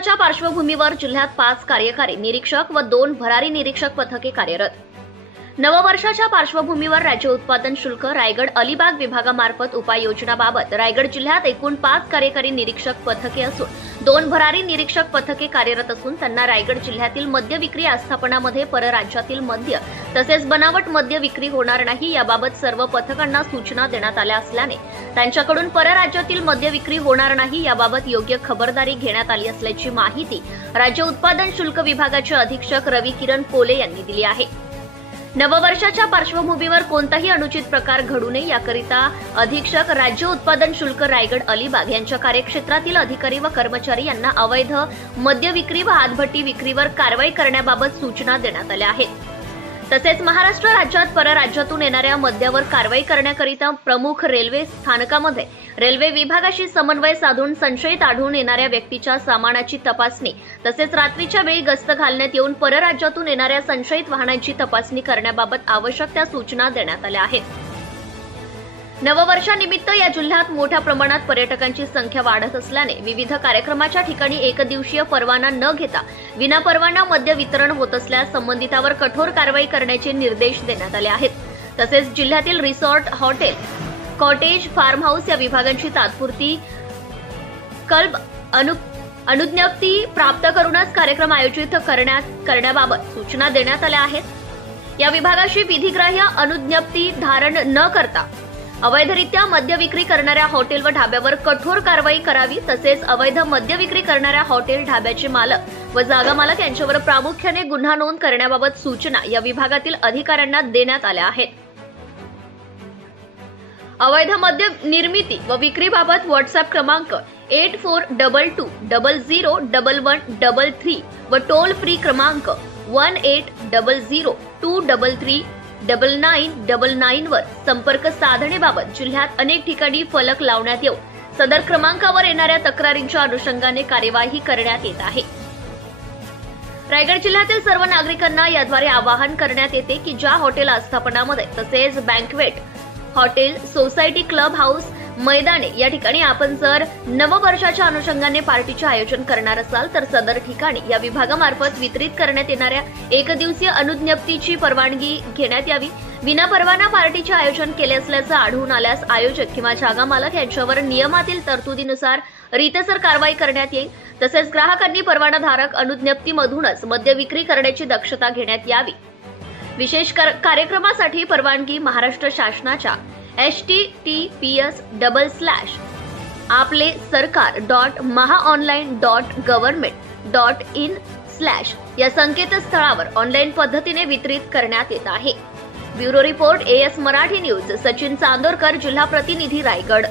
च्या पार्श्वभूमीवर जिल्ह्यात 5 कार्यकारी निरीक्षक व 2 भरारी निरीक्षक पथके कार्यरत। नववर्षाच्या पार्श्वभूमीवर राज्य उत्पादन शुल्क रायगड अलिबाग विभागामार्फत उपाययोजनाबाबत रायगड जिल्ह्यात एकूण 5 कार्यकारी निरीक्षक पथके असून 2 भरारी निरीक्षक पथके कार्यरत असून त्यांना रायगड जिल्ह्यातील मद्य विक्री आस्थापनामध्ये परराज्यातील मद्य तसेच बनावट मद्य विक्री होणार नाही याबाबत सर्व पथकांना सूचना देण्यात आल्या असल्याने त्यांच्याकडून परराज्यातील मद्य विक्री होणार नाही याबाबत योग्य खबरदारी घेण्यात आली असल्याची माहिती राज्य उत्पादन शुल्क विभागाचे अधीक्षक रवी किरण पोले यांनी दिली आहे। नववर्षाच्या पार्श्वभूमीवर कोणताही अनुचित प्रकार घडू नये याकरिता अधीक्षक राज्य उत्पादन शुल्क रायगड अलिबाग यांच्या कार्यक्षेत्रातील अधिकारी व कर्मचारी यांना अवैध मद्य विक्री व हातभट्टी विक्रीवर कारवाई करण्याबाबत सूचना देण्यात आल्या आहेत। तसेच महाराष्ट्र राज्यात परराज्यातून येणाऱ्या मद्यावर कारवाई करण्याकरिता प्रमुख रेल्वे स्थानकामध्ये रेल्वे विभागाशी समन्वय साधून संशयित आढळून येणाऱ्या व्यक्तीच्या सामानाची तपासणी तसेच रात्रीच्या वेळी गस्त घालण्यात येऊन परराज्यातून येणाऱ्या संशयित वाहनांची तपासणी करण्याबाबत आवश्यक त्या सूचना देण्यात आल्या आहेत। नववर्षानिमित्त या जिल्ह्यात मोठ्या प्रमाणात पर्यटकांची संख्या वाढत असल्याने विविध कार्यक्रमाच्या ठिकाणी एकदिवसीय परवाना न घेता विनापरवाना मद्य वितरण होत असल्यास संबंधितावर कठोर कारवाई करण्याचे निर्देश देण्यात आले आहेत। तसेच जिल्ह्यातील resort, hotel, cottage, farm house या विभागांची तात्पुरती कल्ब अनुज्ञप्ती प्राप्त करूनच कार्यक्रम आयोजित करण्याबाबत सूचना देण्यात आल्या आहेत। या विभागाशी विधिग्राह्य अनुज्ञप्ती धारण न करता अवैधरित्या मद्य विक्री करणाऱ्या हॉटेल व ढाब्यावर कठोर कारवाई करावी तसेच अवैध मद्य विक्री करणाऱ्या हॉटेल, ढाब्याचे मालक व जागा मालक यांच्यावर प्रामुख्याने गुन्हा नोंद करण्याबाबत सूचना या विभागातील अधिकाऱ्यांना देण्यात आल्या आहेत। अवैध मद्य निर्मिती व विक्रीबाबत व्हॉट्सअप क्रमांक 8422001133 व टोल फ्री क्रमांक 1800233999 वर संपर्क साधण्याबाबत जिल्ह्यात अनेक ठिकाणी फलक लावण्यात येऊन सदर क्रमांकावर येणाऱ्या तक्रारींच्या अनुषंगाने कार्यवाही करण्यात येत आहे। रायगड जिल्ह्यातील सर्व नागरिकांना याद्वारे आवाहन करण्यात येते की ज्या हॉटेल आस्थापनामध्ये तसेच banquet hotel, society, club house, मैदाने या ठिकाणी आपण जर नववर्षाच्या अनुषंगाने पार्टीचे आयोजन करणार असाल तर सदर ठिकाणी या विभागामार्फत वितरित करण्यात येणाऱ्या एकदिवसीय अनुज्ञप्तीची परवानगी घेण्यात यावी। विनापरवाना पार्टीचे आयोजन केले असल्याचं आढळून आल्यास आयोजक किंवा जागा मालक यांच्यावर नियमातील तरतुदीनुसार रीतसर कारवाई करण्यात येईल। तसेच ग्राहकांनी परवानाधारक अनुज्ञप्तीमधूनच मद्य विक्री करण्याची दक्षता घेण्यात यावी। विशेष कार्यक्रमासाठी परवानगी महाराष्ट्र शासनाच्या https://आपलेसरकार.mahaonline.government.in/ या संकेतस्थळावर ऑनलाईन पद्धतीने वितरित करण्यात येत आहे। Bureau report AS Marathi news, Sachin Chandorkar, जिल्हा प्रतिनिधी, Raigad.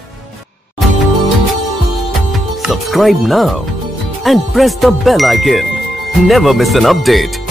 Subscribe now and press the bell icon. Never miss an update.